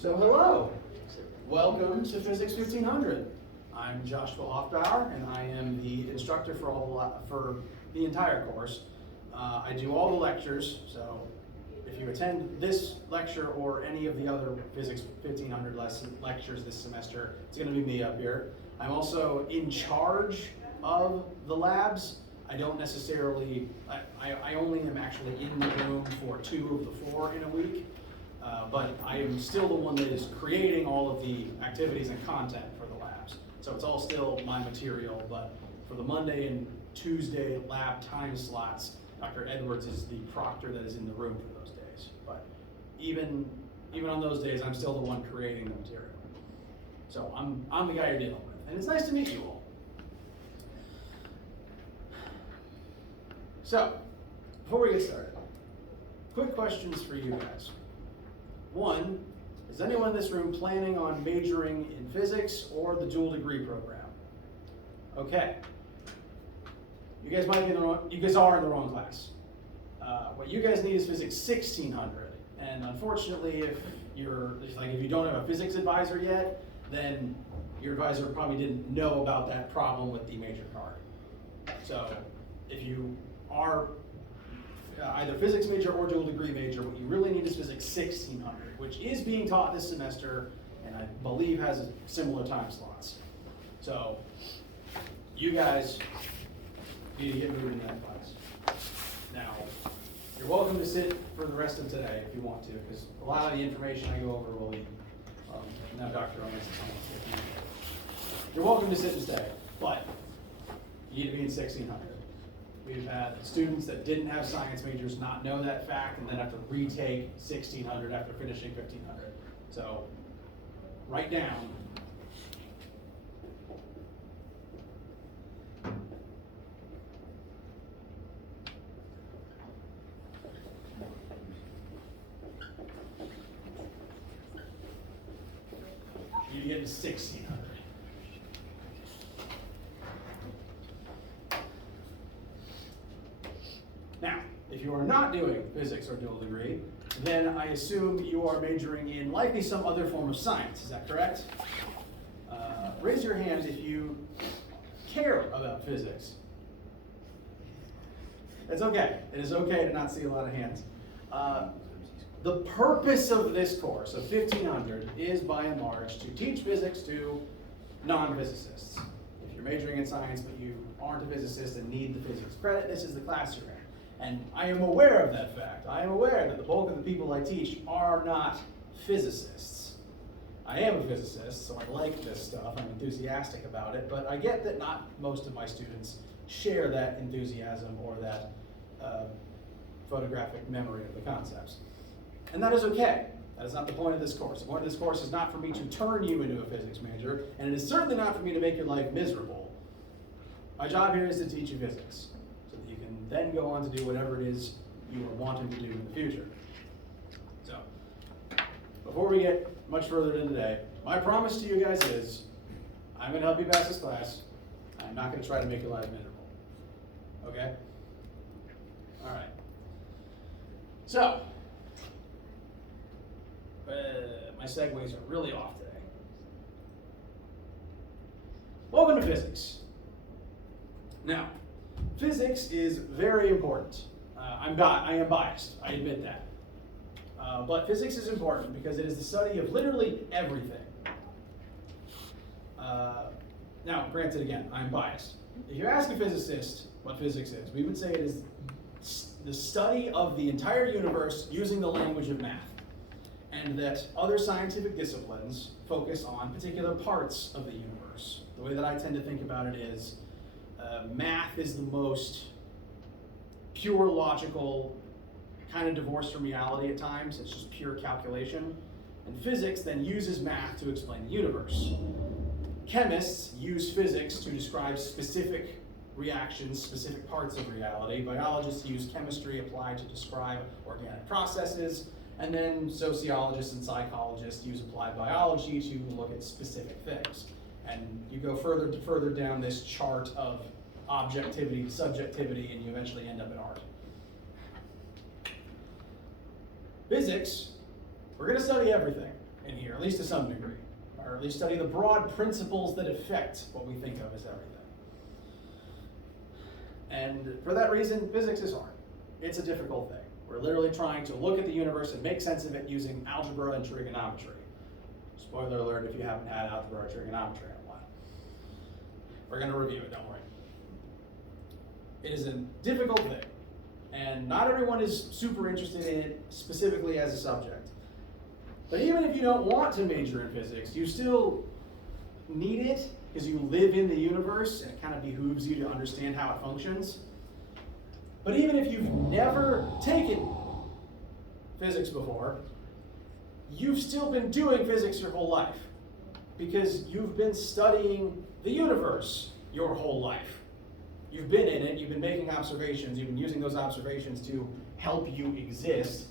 So hello, welcome to Physics 1500. I'm Joshua Hoffbauer, and I am the instructor for the entire course. I do all the lectures, so if you attend this lecture or any of the other Physics 1500 lectures this semester, it's going to be me up here. I'm also in charge of the labs. I don't necessarily, I only am actually in the room for 2 of the 4 in a week. But I am still the one that is creating all of the activities and content for the labs. So it's all still my material, but for the Monday and Tuesday lab time slots, Dr. Edwards is the proctor that is in the room for those days. But even on those days, I'm still the one creating the material. So I'm the guy you're dealing with. And it's nice to meet you all. So, before we get started, quick questions for you guys. One, is anyone in this room planning on majoring in physics or the dual degree program? Okay. You guys might be you guys are in the wrong class. What you guys need is Physics 1600. And unfortunately, if you don't have a physics advisor yet, then your advisor probably didn't know about that problem with the major card. So if you are either physics major or dual degree major, what you really need is Physics 1600, which is being taught this semester and I believe has similar time slots. So you guys need to get moving in that class. Now, you're welcome to sit for the rest of today if you want to, because a lot of the information I go over will be, now Dr. Owens is almost 15. You're welcome to sit and stay, but you need to be in 1600. We've had students that didn't have science majors not know that fact and then have to retake 1600 after finishing 1500. So write down you get to 1600. Now, if you are not doing physics or dual degree, then I assume you are majoring in likely some other form of science. Is that correct? Raise your hand if you care about physics. It's okay. It is okay to not see a lot of hands. The purpose of this course, of 1500, is by and large to teach physics to non-physicists. If you're majoring in science but you aren't a physicist and need the physics credit, this is the class you're in. And I am aware of that fact. I am aware that the bulk of the people I teach are not physicists. I am a physicist, so I like this stuff. I'm enthusiastic about it, but I get that not most of my students share that enthusiasm or that photographic memory of the concepts. And that is okay. That is not the point of this course. The point of this course is not for me to turn you into a physics major, and it is certainly not for me to make your life miserable. My job here is to teach you physics, then go on to do whatever it is you are wanting to do in the future. So, before we get much further into today, my promise to you guys is, I'm going to help you pass this class. I'm not going to try to make your life miserable. Okay? All right. So, my segues are really off today. Welcome to physics. Now, physics is very important. I am biased, I admit that. But physics is important because it is the study of literally everything. Now, granted again, I'm biased. If you ask a physicist what physics is, we would say it is the study of the entire universe using the language of math. And that other scientific disciplines focus on particular parts of the universe. The way that I tend to think about it is, math is the most pure logical, kind of divorced from reality at times. It's just pure calculation. And physics then uses math to explain the universe. Chemists use physics to describe specific reactions, specific parts of reality. Biologists use chemistry applied to describe organic processes. And then sociologists and psychologists use applied biology to look at specific things. And you go further down this chart of objectivity, subjectivity, and you eventually end up in art. Physics, we're going to study everything. in here, at least to some degree, or at least study the broad principles that affect what we think of as everything. And for that reason, physics is hard. It's a difficult thing. We're literally trying to look at the universe and make sense of it using algebra and trigonometry. Spoiler alert if you haven't had algebra or trigonometry in a while. We're going to review it, don't worry. It is a difficult thing, and not everyone is super interested in it specifically as a subject. But even if you don't want to major in physics, you still need it because you live in the universe and it kind of behooves you to understand how it functions. But even if you've never taken physics before, you've still been doing physics your whole life because you've been studying the universe your whole life. You've been in it, you've been making observations, you've been using those observations to help you exist.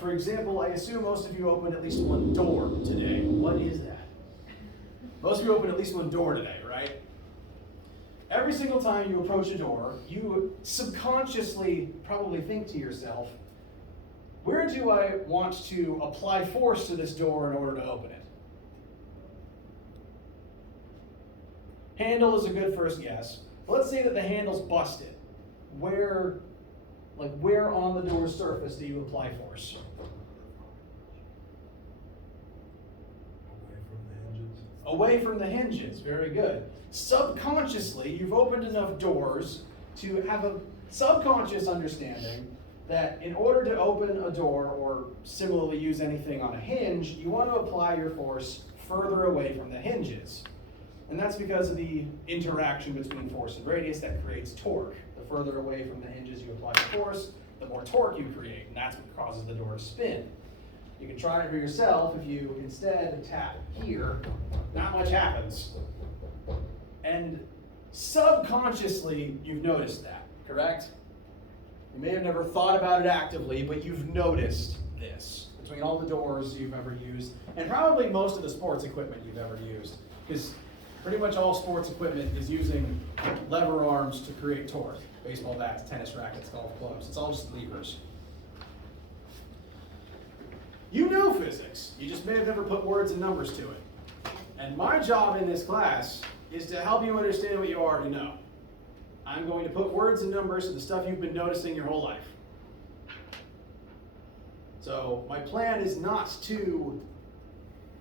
For example, I assume most of you opened at least one door today. What is that? Most of you opened at least one door today, right? Every single time you approach a door, you subconsciously probably think to yourself, where do I want to apply force to this door in order to open it? Handle is a good first guess. Let's say that the handle's busted. Where on the door's surface do you apply force? Away from the hinges, very good. Subconsciously, you've opened enough doors to have a subconscious understanding that in order to open a door or similarly use anything on a hinge, you want to apply your force further away from the hinges. And that's because of the interaction between force and radius that creates torque. The further away from the hinges you apply the force, the more torque you create, and that's what causes the door to spin. You can try it for yourself. If you instead tap here, not much happens. And subconsciously, you've noticed that, correct? You may have never thought about it actively, but you've noticed this between all the doors you've ever used, and probably most of the sports equipment you've ever used, because pretty much all sports equipment is using lever arms to create torque. Baseball bats, tennis rackets, golf clubs, it's all just levers. You know physics, you just may have never put words and numbers to it. And my job in this class is to help you understand what you already know. I'm going to put words and numbers to the stuff you've been noticing your whole life. So my plan is not to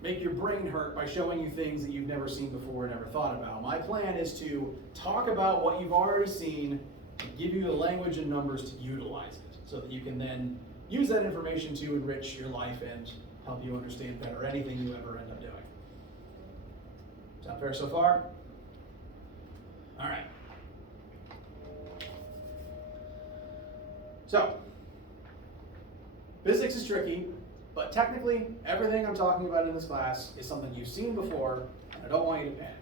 make your brain hurt by showing you things that you've never seen before and never thought about. My plan is to talk about what you've already seen and give you the language and numbers to utilize it so that you can then use that information to enrich your life and help you understand better anything you ever end up doing. Sound fair so far? All right. So, physics is tricky, but technically, everything I'm talking about in this class is something you've seen before, and I don't want you to panic.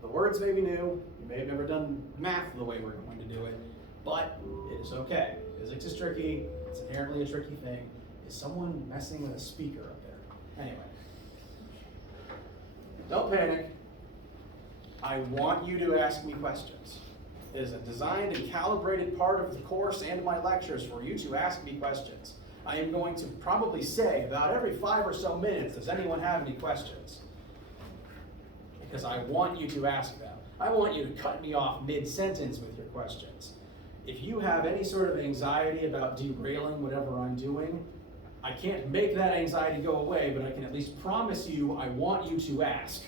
The words may be new, you may have never done math the way we're going to do it, but it is okay. Physics is tricky, it's inherently a tricky thing. Is someone messing with a speaker up there? Anyway, don't panic. I want you to ask me questions. It is a designed and calibrated part of the course and my lectures for you to ask me questions. I am going to probably say about every 5 or so minutes, does anyone have any questions? Because I want you to ask them. I want you to cut me off mid-sentence with your questions. If you have any sort of anxiety about derailing whatever I'm doing, I can't make that anxiety go away, but I can at least promise you I want you to ask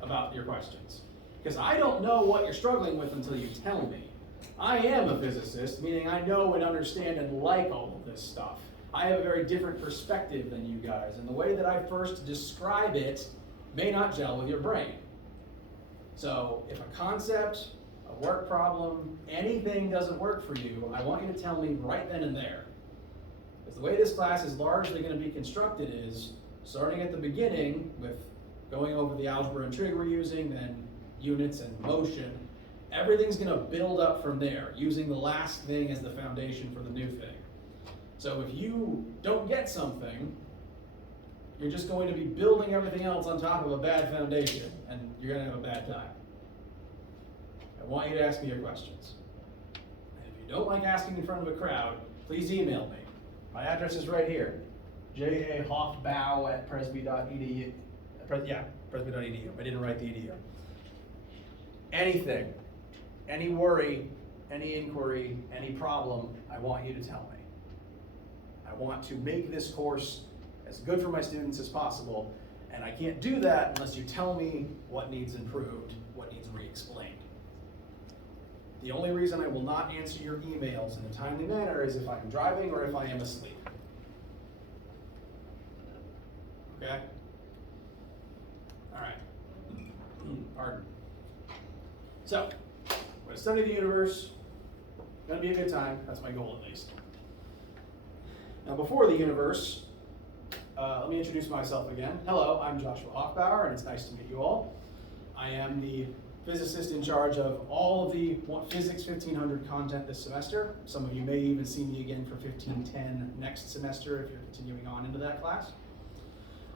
about your questions. Because I don't know what you're struggling with until you tell me. I am a physicist, meaning I know and understand and like all of this stuff. I have a very different perspective than you guys, and the way that I first describe it may not gel with your brain. So if a concept, a work problem, anything doesn't work for you, I want you to tell me right then and there. Because the way this class is largely going to be constructed is, starting at the beginning with going over the algebra and trig we're using, then units and motion, everything's going to build up from there, using the last thing as the foundation for the new thing. So if you don't get something, you're just going to be building everything else on top of a bad foundation, and you're going to have a bad time. I want you to ask me your questions. And if you don't like asking in front of a crowd, please email me. My address is right here. jahoffbau@presby.edu. Yeah, presby.edu. I didn't write the edu. Anything, any worry, any inquiry, any problem, I want you to tell me. I want to make this course as good for my students as possible, and I can't do that unless you tell me what needs improved, what needs re-explained. The only reason I will not answer your emails in a timely manner is if I'm driving or if I am asleep. Okay? All right. Pardon. So, I'm going to study the universe. Going to be a good time. That's my goal, at least. Now, before the universe, let me introduce myself again. Hello, I'm Joshua Hoffbauer, and it's nice to meet you all. I am the physicist in charge of all of the Physics 1500 content this semester. Some of you may even see me again for 1510 next semester if you're continuing on into that class.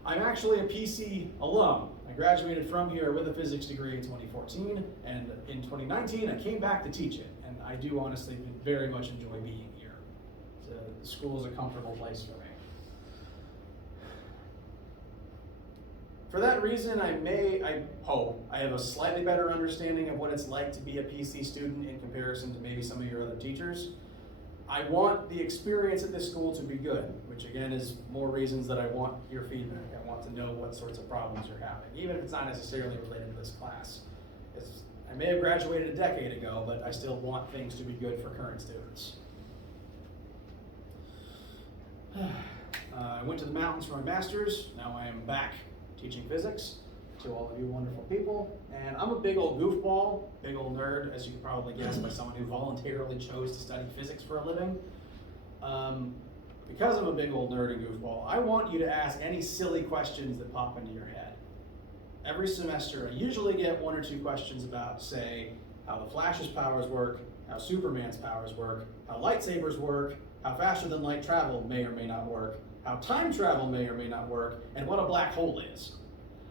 I'm actually a PC alum. I graduated from here with a physics degree in 2014, and in 2019 I came back to teach it, and I do honestly very much enjoy being here. The school is a comfortable place for me. For that reason, I hope, I have a slightly better understanding of what it's like to be a PC student in comparison to maybe some of your other teachers. I want the experience at this school to be good, which again is more reasons that I want your feedback. I want to know what sorts of problems you're having, even if it's not necessarily related to this class. I may have graduated a decade ago, but I still want things to be good for current students. I went to the mountains for my master's. Now I am back teaching physics to all of you wonderful people. And I'm a big old goofball, big old nerd, as you can probably guess by someone who voluntarily chose to study physics for a living. Because I'm a big old nerd and goofball, I want you to ask any silly questions that pop into your head. Every semester, I usually get one or two questions about, say, how the Flash's powers work, how Superman's powers work, how lightsabers work, how faster than light travel may or may not work, how time travel may or may not work, and what a black hole is.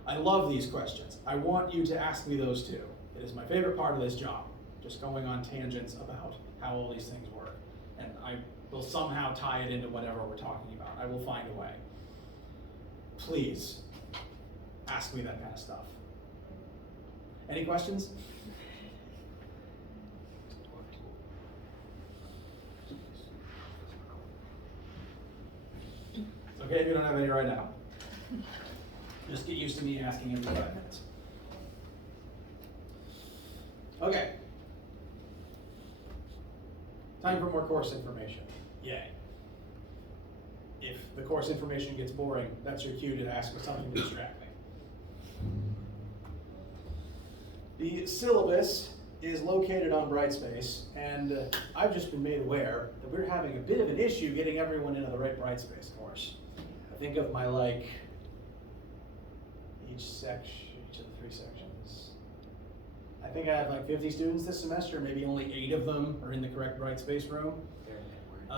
I love these questions. I want you to ask me those too. It is my favorite part of this job, just going on tangents about how all these things work. And I will somehow tie it into whatever we're talking about. I will find a way. Please, ask me that kind of stuff. Any questions? It's okay if you don't have any right now. Just get used to me asking every 5 minutes. Okay. Time for more course information. Yay. If the course information gets boring, that's your cue to ask for something to distract me. The syllabus is located on Brightspace, and I've just been made aware that we're having a bit of an issue getting everyone into the right Brightspace course. I think of my each of the 3 sections. I think I have 50 students this semester, maybe only 8 of them are in the correct Brightspace room. They're in Edwards.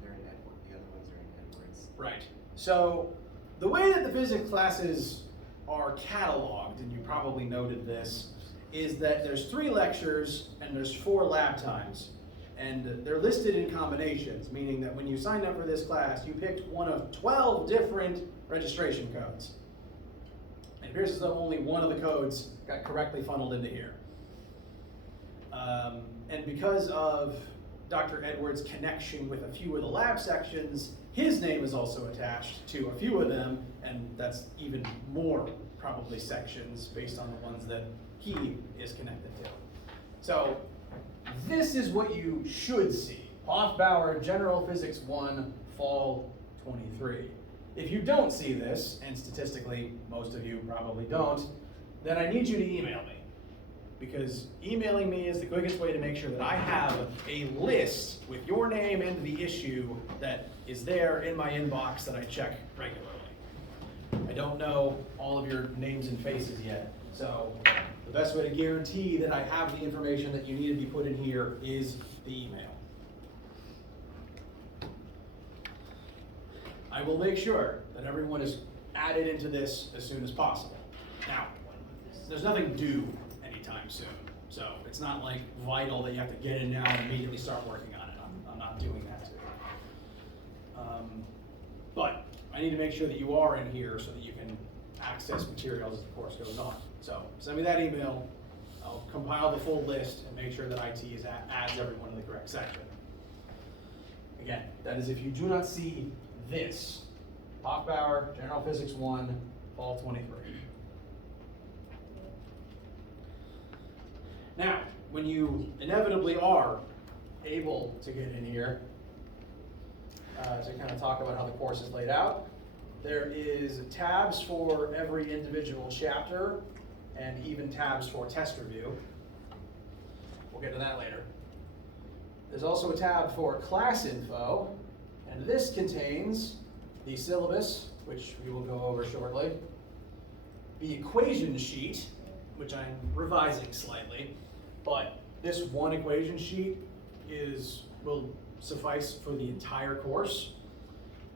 They're in Edwards. The other ones are in Edwards. Right. So the way that the physics classes are cataloged, and you probably noted this, is that there's 3 lectures and there's 4 lab times. And they're listed in combinations, meaning that when you signed up for this class, you picked one of 12 different registration codes. It appears as though only one of the codes got correctly funneled into here. And because of Dr. Edwards' connection with a few of the lab sections, his name is also attached to a few of them, and that's even more probably sections based on the ones that he is connected to. So this is what you should see. Hoffbauer, General Physics 1, Fall 23. If you don't see this, and statistically most of you probably don't, then I need you to email me. Because emailing me is the quickest way to make sure that I have a list with your name and the issue that is there in my inbox that I check regularly. I don't know all of your names and faces yet, so the best way to guarantee that I have the information that you need to be put in here is the email. I will make sure that everyone is added into this as soon as possible. Now, there's nothing due anytime soon, so it's not vital that you have to get in now and immediately start working on it. I'm not doing that to you. But I need to make sure that you are in here so that you can access materials as the course goes on. So send me that email, I'll compile the full list and make sure that IT adds everyone in the correct section. Again, that is if you do not see this, Hochbauer, General Physics 1, Fall 23. Now, when you inevitably are able to get in here, to kind of talk about how the course is laid out, there is tabs for every individual chapter and even tabs for test review. We'll get to that later. There's also a tab for class info, and this contains the syllabus, which we will go over shortly, the equation sheet, which I'm revising slightly, but this one equation sheet will suffice for the entire course.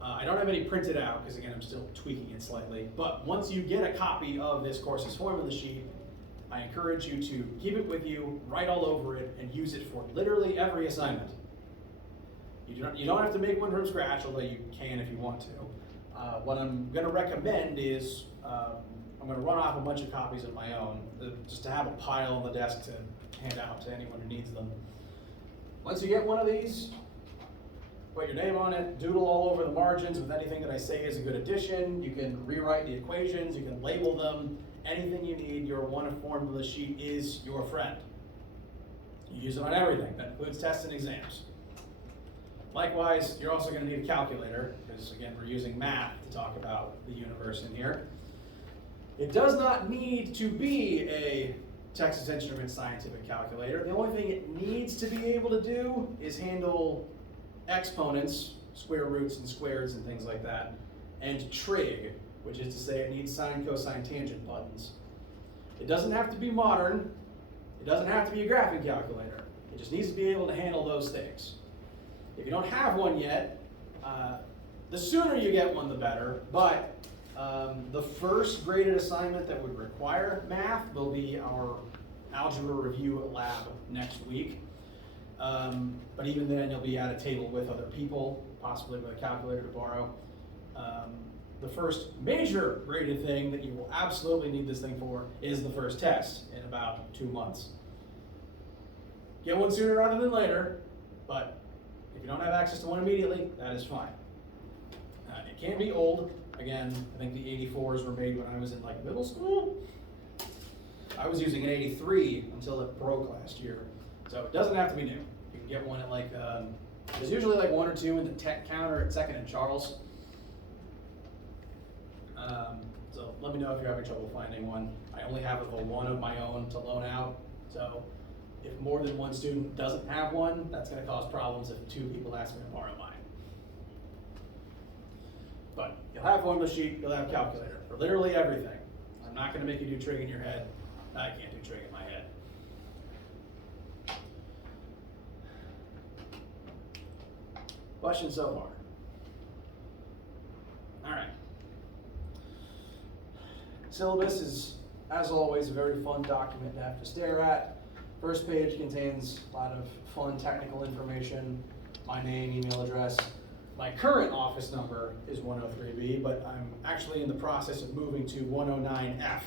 I don't have any printed out because again I'm still tweaking it slightly, but once you get a copy of this course's formula sheet, I encourage you to keep it with you, write all over it, and use it for literally every assignment. You don't have to make one from scratch, although you can if you want to. What I'm going to recommend is I'm going to run off a bunch of copies of my own, just to have a pile on the desk to hand out to anyone who needs them. Once you get one of these, put your name on it, doodle all over the margins with anything that I say is a good addition. You can rewrite the equations, you can label them, anything you need. Your one formula sheet is your friend. You use it on everything, that includes tests and exams. Likewise, you're also going to need a calculator, because again, we're using math to talk about the universe in here. It does not need to be a Texas Instruments scientific calculator. The only thing it needs to be able to do is handle exponents, square roots and squares and things like that, and trig, which is to say it needs sine, cosine, tangent buttons. It doesn't have to be modern. It doesn't have to be a graphing calculator. It just needs to be able to handle those things. If you don't have one yet, the sooner you get one, the better, but the first graded assignment that would require math will be our algebra review lab next week. But even then, you'll be at a table with other people, possibly with a calculator to borrow. The first major graded thing that you will absolutely need this thing for is the first test in about 2 months. Get one sooner rather than later, but if you don't have access to one immediately, that is fine. It can be old. Again, I think the 84s were made when I was in like middle school. I was using an 83 until it broke last year. So it doesn't have to be new. You can get one at like, there's usually like 1 or 2 in the tech counter at 2nd and Charles. So let me know if you're having trouble finding one. I only have one of my own to loan out. So if more than one student doesn't have one, that's going to cause problems if 2 people ask me to borrow mine. But you'll have formula sheet, you'll have calculator for literally everything. I'm not going to make you do trig in your head. I can't do trig in my head. Questions so far? All right. Syllabus is, as always, a very fun document to have to stare at. First page contains a lot of fun technical information, my name, email address. My current office number is 103B, but I'm actually in the process of moving to 109F,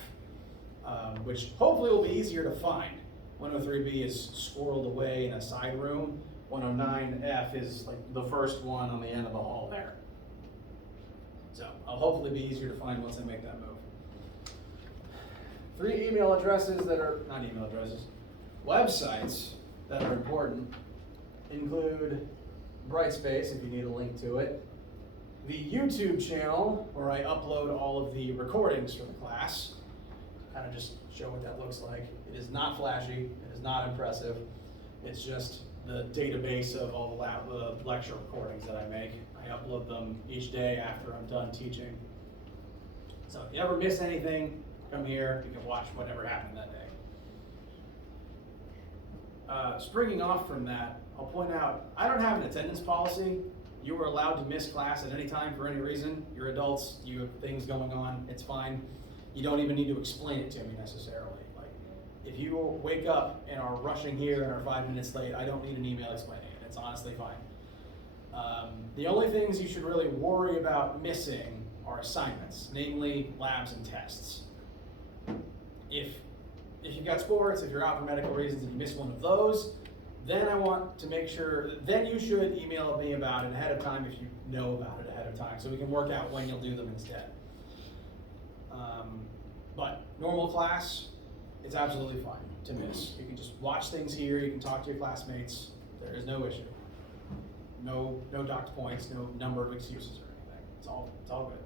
which hopefully will be easier to find. 103B is squirreled away in a side room. 109F is like the first one on the end of the hall there. So I'll hopefully be easier to find once I make that move. 3 email addresses that are, not email addresses, websites that are important include Brightspace, if you need a link to it, the YouTube channel, where I upload all of the recordings for the class, kind of just show what that looks like. It is not flashy, it is not impressive, it's just the database of all the lecture recordings that I make. I upload them each day after I'm done teaching. So if you ever miss anything, come here, you can watch whatever happened that day. Springing off from that, I'll point out, I don't have an attendance policy. You are allowed to miss class at any time for any reason. You're adults, you have things going on, it's fine. You don't even need to explain it to me necessarily. Like, if you wake up and are rushing here and are 5 minutes late, I don't need an email explaining it. It's honestly fine. The only things you should really worry about missing are assignments, namely labs and tests. If you've got sports, if you're out for medical reasons and you miss one of those, then I want to make sure, then you should email me about it ahead of time if you know about it ahead of time, so we can work out when you'll do them instead. But normal class, it's absolutely fine to miss. You can just watch things here, you can talk to your classmates, there is no issue. No docked points, no number of excuses or anything. It's all good.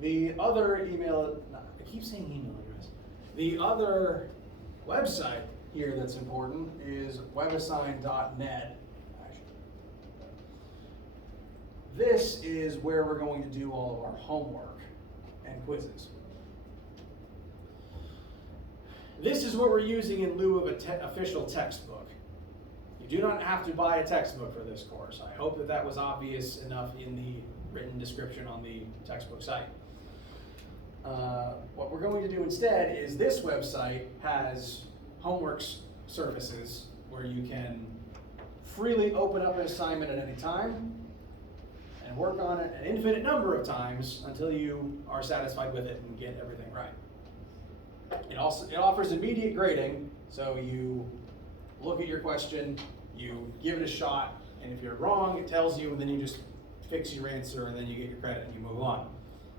The other email, I keep saying email address. The other website here that's important is webassign.net. This is where we're going to do all of our homework and quizzes. This is what we're using in lieu of an official textbook. You do not have to buy a textbook for this course. I hope that that was obvious enough in the written description on the textbook site. What we're going to do instead is this website has homework services where you can freely open up an assignment at any time and work on it an infinite number of times until you are satisfied with it and get everything right. It offers immediate grading, so you look at your question, you give it a shot, and if you're wrong, it tells you, and then you just fix your answer, and then you get your credit and you move on.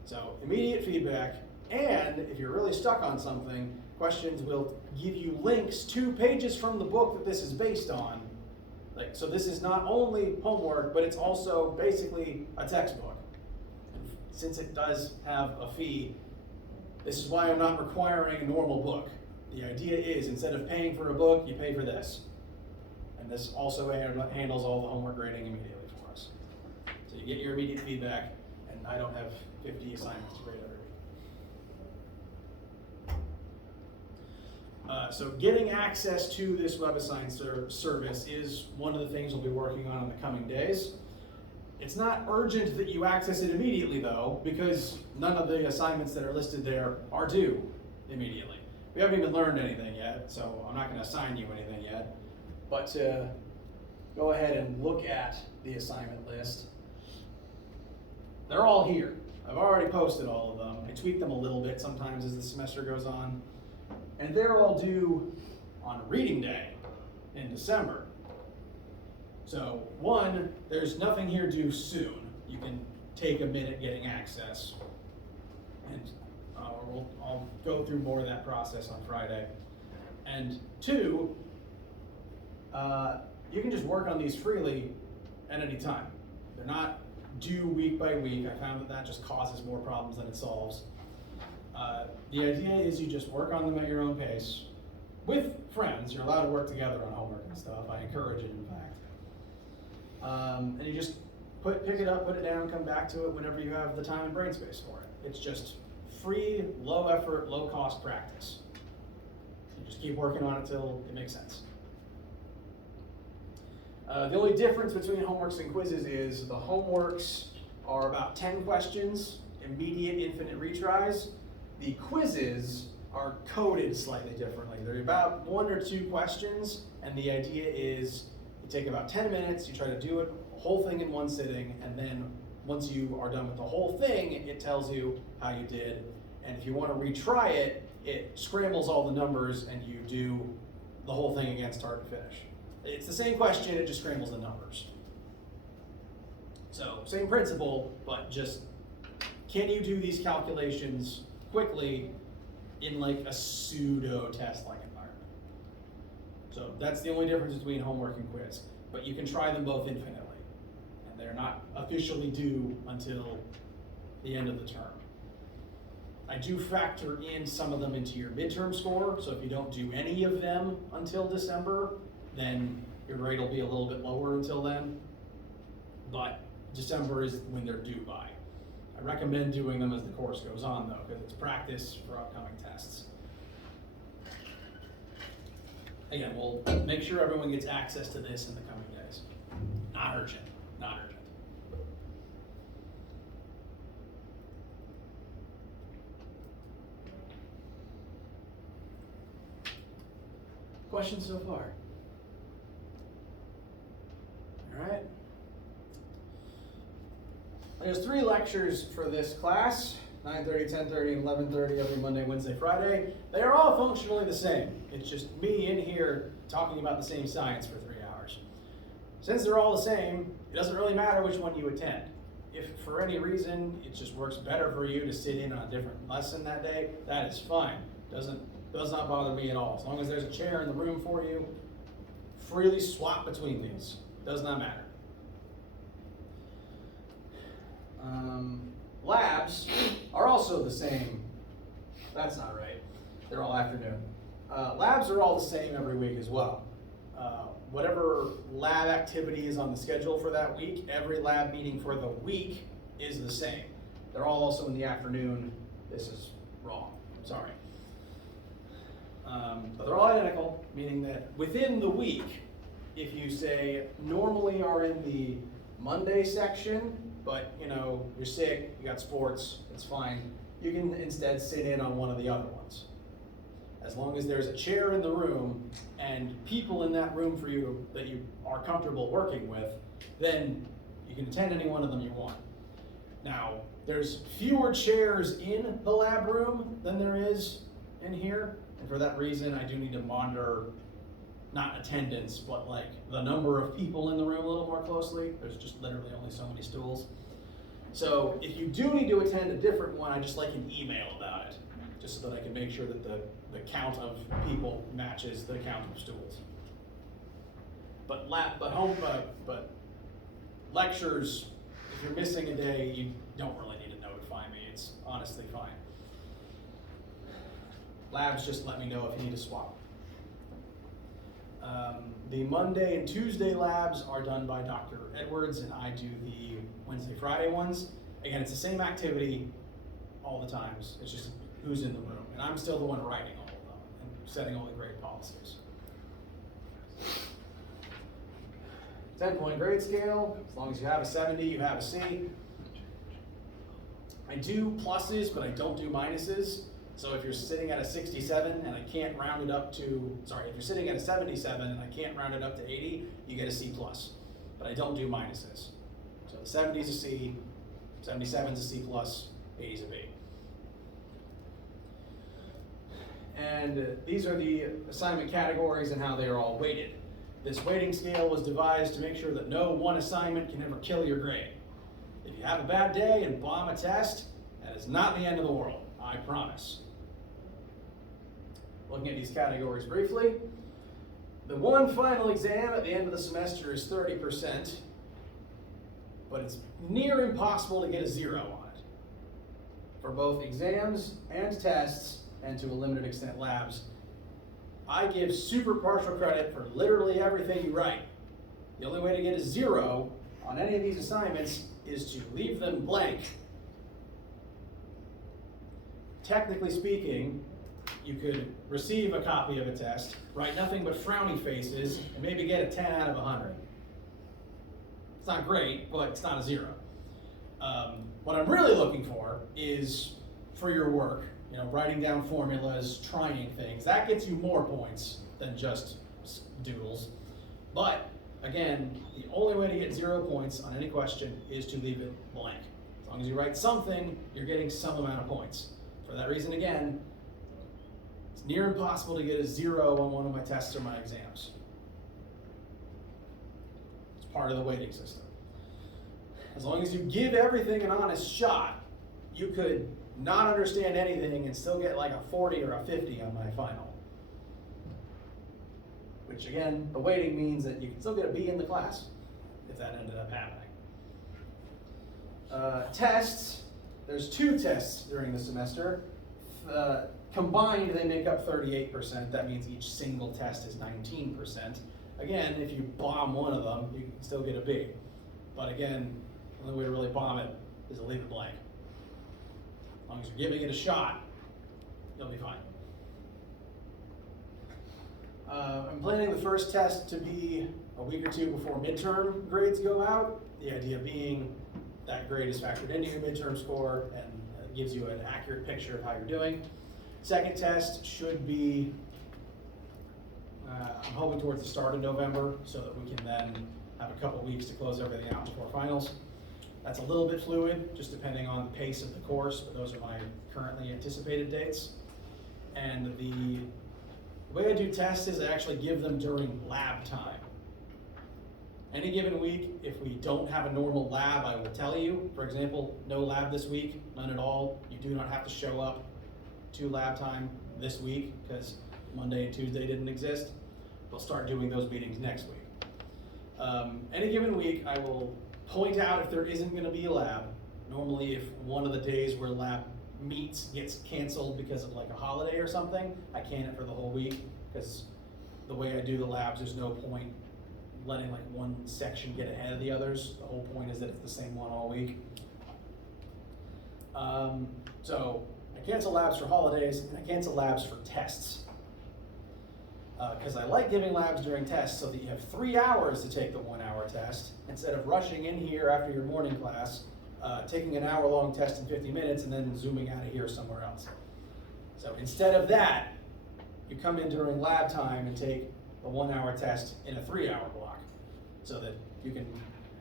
So immediate feedback, and if you're really stuck on something, questions will give you links to pages from the book that this is based on. So this is not only homework, but it's also basically a textbook. And since it does have a fee, this is why I'm not requiring a normal book. The idea is, instead of paying for a book, you pay for this. And this also handles all the homework grading immediately for us. So you get your immediate feedback, and I don't have 50 assignments to grade every week. So getting access to this WebAssign service is one of the things we'll be working on in the coming days. It's not urgent that you access it immediately though, because none of the assignments that are listed there are due immediately. We haven't even learned anything yet, so I'm not going to assign you anything yet. But to go ahead and look at the assignment list, they're all here. I've already posted all of them. I tweak them a little bit sometimes as the semester goes on. And they're all due on reading day in December. So one, there's nothing here due soon. You can take a minute getting access. And I'll go through more of that process on Friday. And two, you can just work on these freely at any time. They're not due week by week. I found that just causes more problems than it solves. The idea is you just work on them at your own pace. With friends, you're allowed to work together on homework and stuff. I encourage it, in fact. And you just pick it up, put it down, come back to it whenever you have the time and brain space for it. It's just free, low effort, low cost practice. You just keep working on it till it makes sense. The only difference between homeworks and quizzes is the homeworks are about 10 questions, immediate infinite retries. The quizzes are coded slightly differently. They're about 1 or 2 questions, and the idea is you take about 10 minutes, you try to do it, the whole thing in one sitting, and then once you are done with the whole thing, it tells you how you did. And if you want to retry it, it scrambles all the numbers and you do the whole thing again, start to finish. It's the same question, it just scrambles the numbers. So, same principle, but just, can you do these calculations quickly in like a pseudo test-like environment? So that's the only difference between homework and quiz. But you can try them both infinitely. And they're not officially due until the end of the term. I do factor in some of them into your midterm score, so if you don't do any of them until December, then your grade will be a little bit lower until then. But December is when they're due by. I recommend doing them as the course goes on though, because it's practice for upcoming tests. Again, we'll make sure everyone gets access to this in the coming days. Not urgent, not urgent. Questions so far? All right. There's 3 lectures for this class, 9:30, 10:30, and 11:30 every Monday, Wednesday, Friday. They are all functionally the same. It's just me in here talking about the same science for 3 hours. Since they're all the same, it doesn't really matter which one you attend. If for any reason it just works better for you to sit in on a different lesson that day, that is fine. Does not bother me at all. As long as there's a chair in the room for you, freely swap between these. Does not matter. Labs are also the same. That's not right. They're all afternoon. Labs are all the same every week as well. Whatever lab activity is on the schedule for that week, every lab meeting for the week is the same. They're all also in the afternoon. This is wrong. Sorry. But they're all identical, meaning that within the week, if you say normally are in the Monday section, but you're sick, you got sports, it's fine. You can instead sit in on one of the other ones. As long as there's a chair in the room and people in that room for you that you are comfortable working with, then you can attend any one of them you want. Now, there's fewer chairs in the lab room than there is in here, and for that reason, I do need to monitor not attendance, but like the number of people in the room a little more closely. There's just literally only so many stools. So if you do need to attend a different one, I just like an email about it, just so that I can make sure that the count of people matches the count of stools. But lectures, if you're missing a day, you don't really need to notify me. It's honestly fine. Labs, just let me know if you need to swap. The Monday and Tuesday labs are done by Dr. Edwards, and I do the Wednesday, Friday ones. Again, it's the same activity all the times. It's just who's in the room. And I'm still the one writing all of them and setting all the grade policies. 10-point grade scale. As long as you have a 70, you have a C. I do pluses, but I don't do minuses. So if you're sitting at a 67 and I can't round it up to, if you're sitting at a 77 and I can't round it up to 80, you get a C plus. But I don't do minuses. So the 70 is a C, 77 is a C plus, 80 is a B. And these are the assignment categories and how they are all weighted. This weighting scale was devised to make sure that no one assignment can ever kill your grade. If you have a bad day and bomb a test, that is not the end of the world, I promise. Looking at these categories briefly, the one final exam at the end of the semester is 30%, but it's near impossible to get a 0 on it. For both exams and tests, and to a limited extent labs, I give super partial credit for literally everything you write. The only way to get a 0 on any of these assignments is to leave them blank. Technically speaking, you could receive a copy of a test, write nothing but frowny faces, and maybe get a 10 out of 100. It's not great, but it's not a 0. What I'm really looking for is for your work, writing down formulas, trying things. That gets you more points than just doodles. But again, the only way to get 0 points on any question is to leave it blank. As long as you write something, you're getting some amount of points. For that reason, again, it's near impossible to get a 0 on one of my tests or my exams. It's part of the weighting system. As long as you give everything an honest shot, you could not understand anything and still get like a 40 or a 50 on my final. Which again, the weighting means that you can still get a B in the class if that ended up happening. Tests, there's 2 tests during the semester. Combined, they make up 38%. That means each single test is 19%. Again, if you bomb one of them, you can still get a B. But again, the only way to really bomb it is to leave it blank. As long as you're giving it a shot, you'll be fine. I'm planning the first test to be a week or 2 before midterm grades go out. The idea being that grade is factored into your midterm score and gives you an accurate picture of how you're doing. Second test should be, I'm hoping towards the start of November so that we can then have a couple weeks to close everything out before finals. That's a little bit fluid, just depending on the pace of the course, but those are my currently anticipated dates. And the way I do tests is I actually give them during lab time. Any given week, if we don't have a normal lab, I will tell you. For example, no lab this week, none at all. You do not have to show up to lab time this week because Monday and Tuesday didn't exist. We'll start doing those meetings next week. Any given week, I will point out if there isn't going to be a lab. Normally, if one of the days where lab meets gets canceled because of like a holiday or something, I can it for the whole week because the way I do the labs, there's no point letting like one section get ahead of the others. The whole point is that it's the same one all week. So I cancel labs for holidays and I cancel labs for tests. Because I like giving labs during tests so that you have 3 hours to take the 1 hour test instead of rushing in here after your morning class, taking an hour-long test in 50 minutes and then zooming out of here somewhere else. So instead of that, you come in during lab time and take the 1 hour test in a 3 hour block so that you can,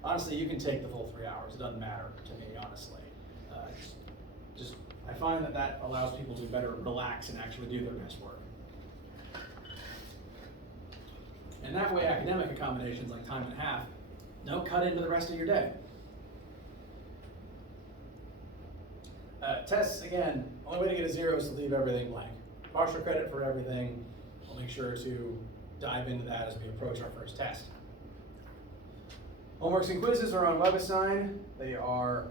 honestly, you can take the full 3 hours. It doesn't matter to me, honestly. I find that allows people to better relax and actually do their best work. And that way, academic accommodations like time and a half don't cut into the rest of your day. Tests, again, only way to get a 0 is to leave everything blank. Partial credit for everything. We'll make sure to dive into that as we approach our first test. Homeworks and quizzes are on WebAssign. They are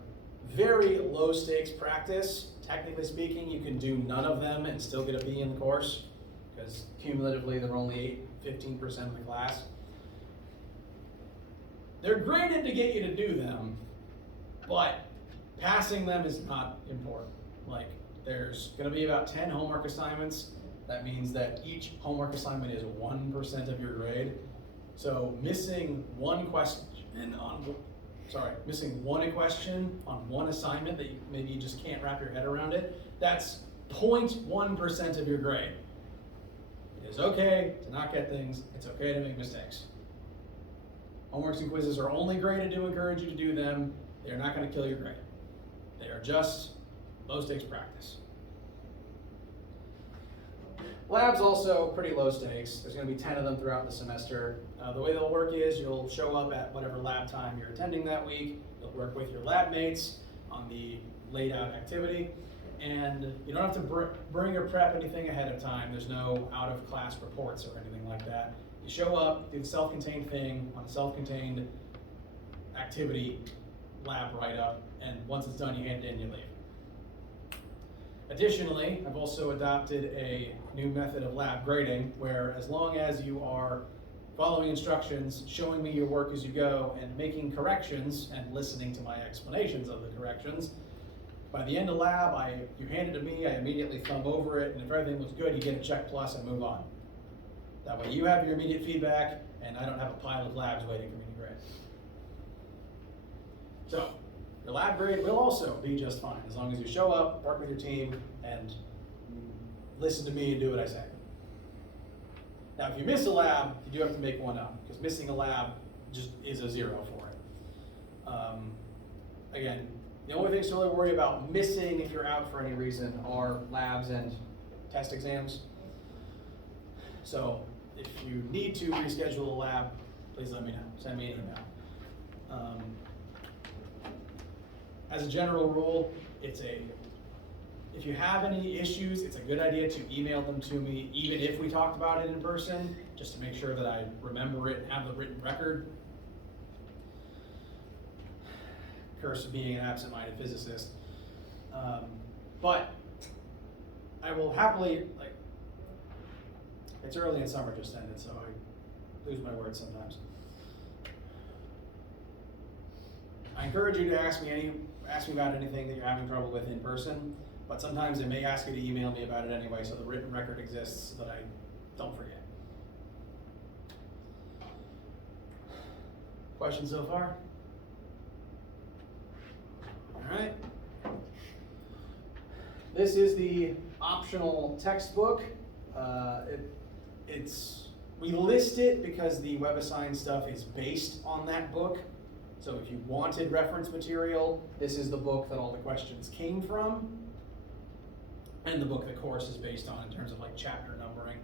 very low stakes practice. Technically speaking, you can do none of them and still get a B in the course because cumulatively they're only 15% of the class. They're graded to get you to do them, but passing them is not important. Like, there's going to be about 10 homework assignments. That means that each homework assignment is 1% of your grade. So missing one question on one assignment that maybe you just can't wrap your head around it, that's 0.1% of your grade. It is okay to not get things. It's okay to make mistakes. Homeworks and quizzes are only graded to encourage you to do them. They are not going to kill your grade. They are just low stakes practice. Labs also pretty low stakes. There's going to be 10 of them throughout the semester. The way they'll work is you'll show up at whatever lab time you're attending that week. You'll work with your lab mates on the laid out activity. And you don't have to bring or prep anything ahead of time. There's no out of class reports or anything like that. You show up, do the self-contained thing on a self-contained activity lab write-up, and once it's done, you hand it in, you leave. Additionally, I've also adopted a new method of lab grading where as long as you are following instructions, showing me your work as you go, and making corrections and listening to my explanations of the corrections, by the end of lab, you hand it to me, I immediately thumb over it, and if everything looks good, you get a check plus and move on. That way you have your immediate feedback, and I don't have a pile of labs waiting for me to grade. So, your lab grade will also be just fine, as long as you show up, work with your team, and listen to me and do what I say. Now, if you miss a lab, you do have to make one up, because missing a lab just is a 0 for it. Again, the only things to really worry about missing if you're out for any reason are labs and test exams. So if you need to reschedule a lab, please let me know. Send me an email. As a general rule, if you have any issues, it's a good idea to email them to me, even if we talked about it in person, just to make sure that I remember it and have the written record. Curse of being an absent-minded physicist. But I will happily, it's early in summer just ended, so I lose my words sometimes. I encourage you to ask me about anything that you're having trouble with in person, but sometimes they may ask you to email me about it anyway, so the written record exists so that I don't forget. Questions so far? All right. This is the optional textbook. We list it because the WebAssign stuff is based on that book. So if you wanted reference material, this is the book that all the questions came from, and the book the course is based on in terms of like chapter numbering.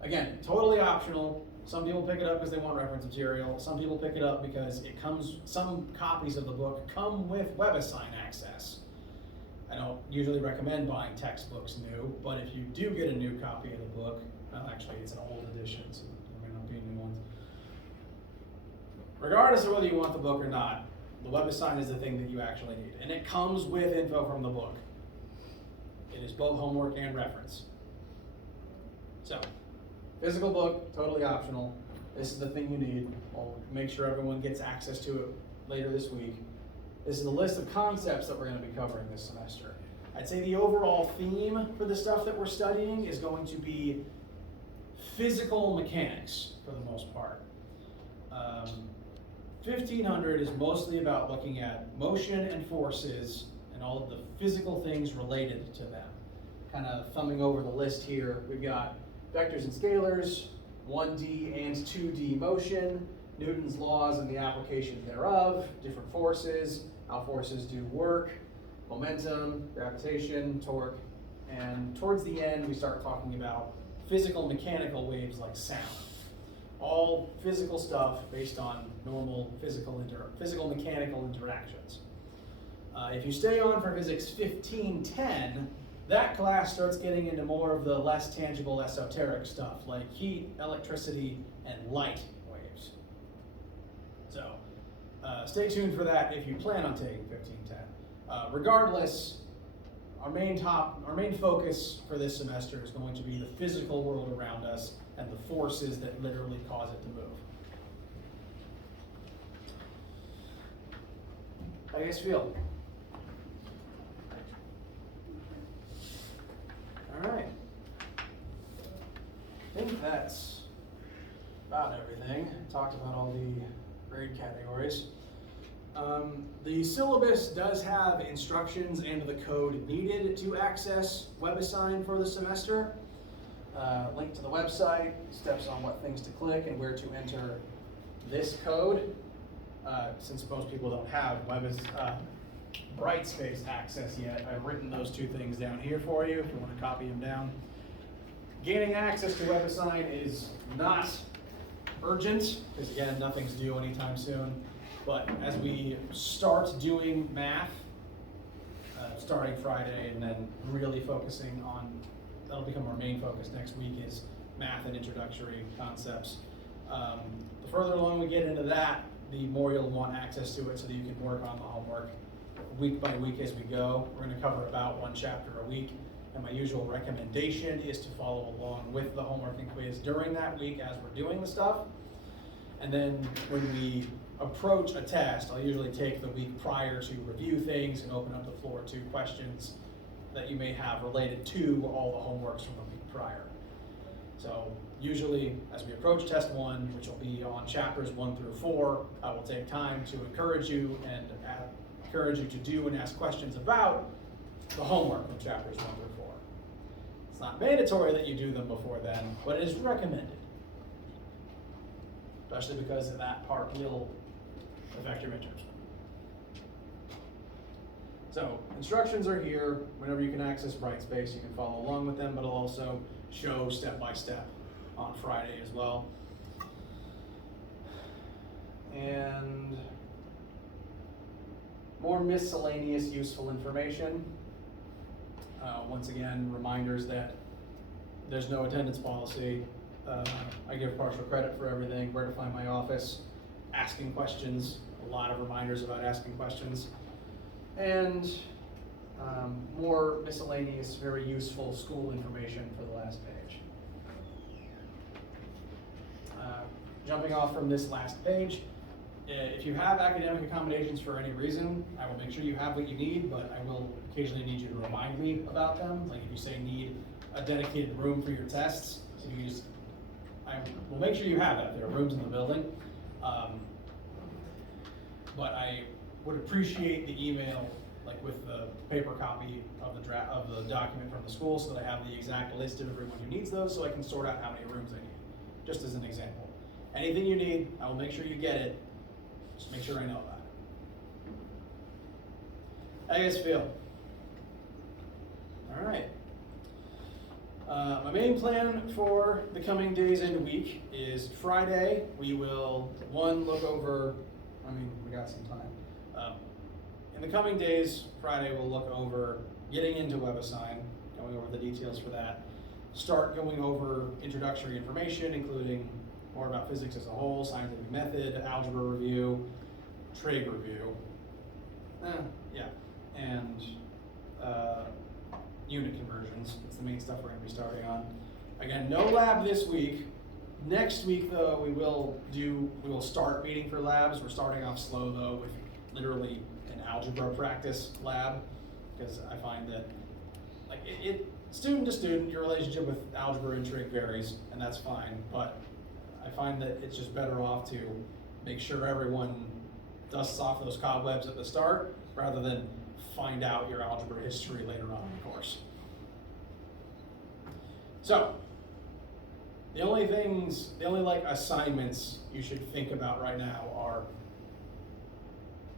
Again, totally optional. Some people pick it up because they want reference material. Some people pick it up because it comes, some copies of the book come with WebAssign access. I don't usually recommend buying textbooks new, but if you do get a new copy of the book, well, actually it's an old edition, so there may not be new ones. Regardless of whether you want the book or not, the WebAssign is the thing that you actually need. And it comes with info from the book. It is both homework and reference. So, physical book, totally optional. This is the thing you need. I'll make sure everyone gets access to it later this week. This is a list of concepts that we're going to be covering this semester. I'd say the overall theme for the stuff that we're studying is going to be physical mechanics for the most part. 1500 is mostly about looking at motion and forces and all of the physical things related to them. Kind of thumbing over the list here, we've got vectors and scalars, 1D and 2D motion, Newton's laws and the applications thereof, different forces, how forces do work, momentum, gravitation, torque, and towards the end we start talking about physical mechanical waves like sound. All physical stuff based on normal physical mechanical interactions. If you stay on for Physics 1510, that class starts getting into more of the less tangible esoteric stuff like heat, electricity, and light waves. So stay tuned for that if you plan on taking 1510. Regardless, our main focus for this semester is going to be the physical world around us and the forces that literally cause it to move. How do you guys feel? All right. I think that's about everything. Talked about all the grade categories. The syllabus does have instructions and the code needed to access WebAssign for the semester. Link to the website, steps on what things to click and where to enter this code. Since most people don't have Brightspace access yet, I've written those two things down here for you if you want to copy them down. Gaining access to WebAssign is not urgent, because again, nothing's due anytime soon. But as we start doing math, starting Friday, and then really focusing on, that'll become our main focus next week, is math and introductory concepts. The further along we get into that, the more you'll want access to it so that you can work on the homework week by week as we go. We're going to cover about one chapter a week, and my usual recommendation is to follow along with the homework and quiz during that week as we're doing the stuff. And then when we approach a test, I'll usually take the week prior to review things and open up the floor to questions that you may have related to all the homeworks from the week prior. So usually as we approach test 1, which will be on chapters 1 through 4, I will take time to encourage you to do and ask questions about the homework from chapters 1 through 4. It's not mandatory that you do them before then, but it is recommended. Especially because that part will affect your midterms. So instructions are here. Whenever you can access Brightspace, you can follow along with them, but it'll also show step by step on Friday as well. And more miscellaneous useful information. Once again, reminders that there's no attendance policy. I give partial credit for everything, where to find my office, asking questions, a lot of reminders about asking questions, and more miscellaneous, very useful school information for the last page. Jumping off from this last page, if you have academic accommodations for any reason, I will make sure you have what you need, but I will occasionally need you to remind me about them. Like if you say need a dedicated room for your tests, so you just, I will make sure you have that. There are rooms in the building. But I would appreciate the email, like with the paper copy of the document from the school, so that I have the exact list of everyone who needs those, so I can sort out how many rooms I need, just as an example. Anything you need, I will make sure you get it. Just make sure I know about it. How you guys feel? All right. My main plan for the coming days and week is Friday, we will, look over, we got some time. In the coming days, Friday, we'll look over getting into WebAssign, going over the details for that. Start going over introductory information, including more about physics as a whole, scientific method, algebra review, trig review. And unit conversions. It's the main stuff we're going to be starting on. Again, no lab this week. Next week, though, we will start meeting for labs. We're starting off slow, though, with literally an algebra practice lab, because I find that, student to student, your relationship with algebra and trig varies, and that's fine. But I find that it's just better off to make sure everyone dusts off those cobwebs at the start, rather than find out your algebra history later on in the course. So, the only assignments you should think about right now are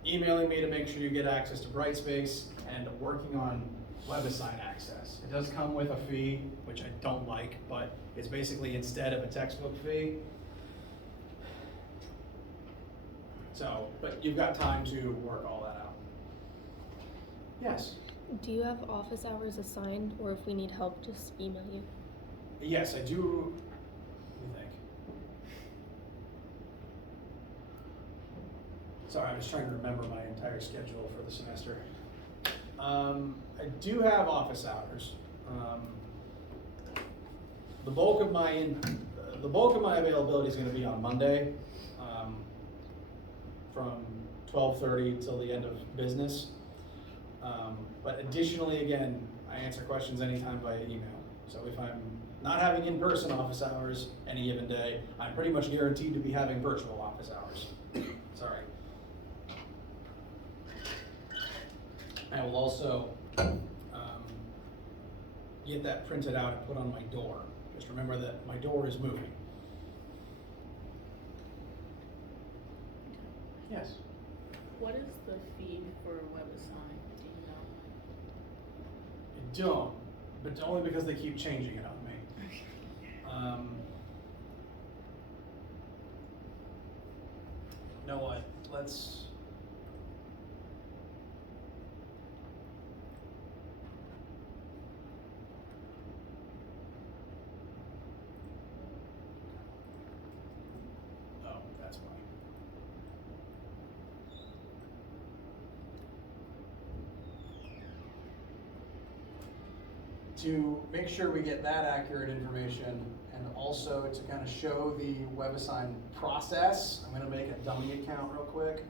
emailing me to make sure you get access to Brightspace and working on WebAssign access. It does come with a fee, which I don't like, but it's basically instead of a textbook fee. So, but you've got time to work all that out. Yes? Do you have office hours assigned, or if we need help, just email you? Yes, I do. Let me think. Sorry, I'm just trying to remember my entire schedule for the semester. I do have office hours. The bulk of my availability is going to be on Monday, from 12:30 till the end of business. But additionally, again, I answer questions anytime via email. So if I'm not having in-person office hours any given day, I'm pretty much guaranteed to be having virtual office hours. Sorry. I will also get that printed out and put on my door. Just remember that my door is moving. Yes? What is the fee for WebAssign? Do you know? I don't, but only because they keep changing it on me. You know what? Let's. Oh, that's why. To make sure we get that accurate information, and also to kind of show the WebAssign process, I'm going to make a dummy account real quick.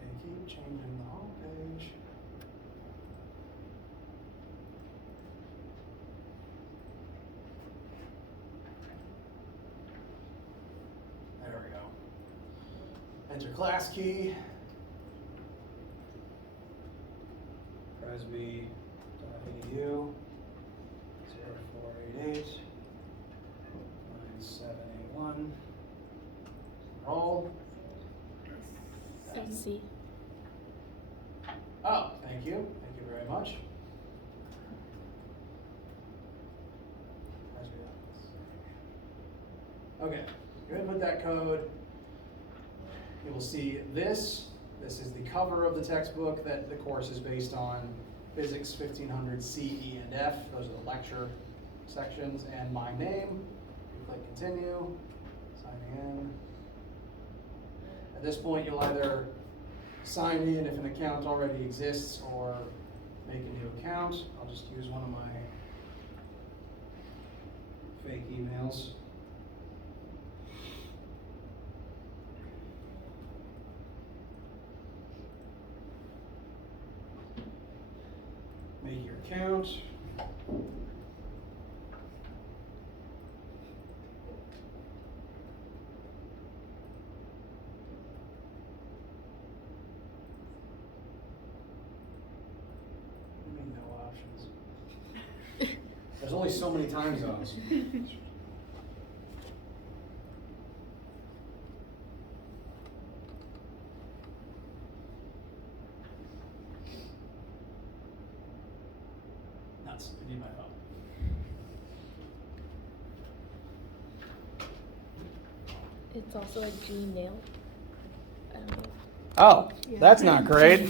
They keep changing the home page. There we go. Enter class key. Presby.edu 0488 9781. Roll. CC. Oh, thank you. Thank you very much. Okay, you're gonna put that code. You will see this. This is the cover of the textbook that the course is based on. Physics 1500 C, E, and F. Those are the lecture sections. And my name. You click continue. Signing in. At this point, you'll either sign in if an account already exists or make a new account. I'll just use one of my fake emails. Make your account. options. There's only so many time zones. Nuts. I need my phone. It's also a Gmail. I don't know. Oh, that's not great.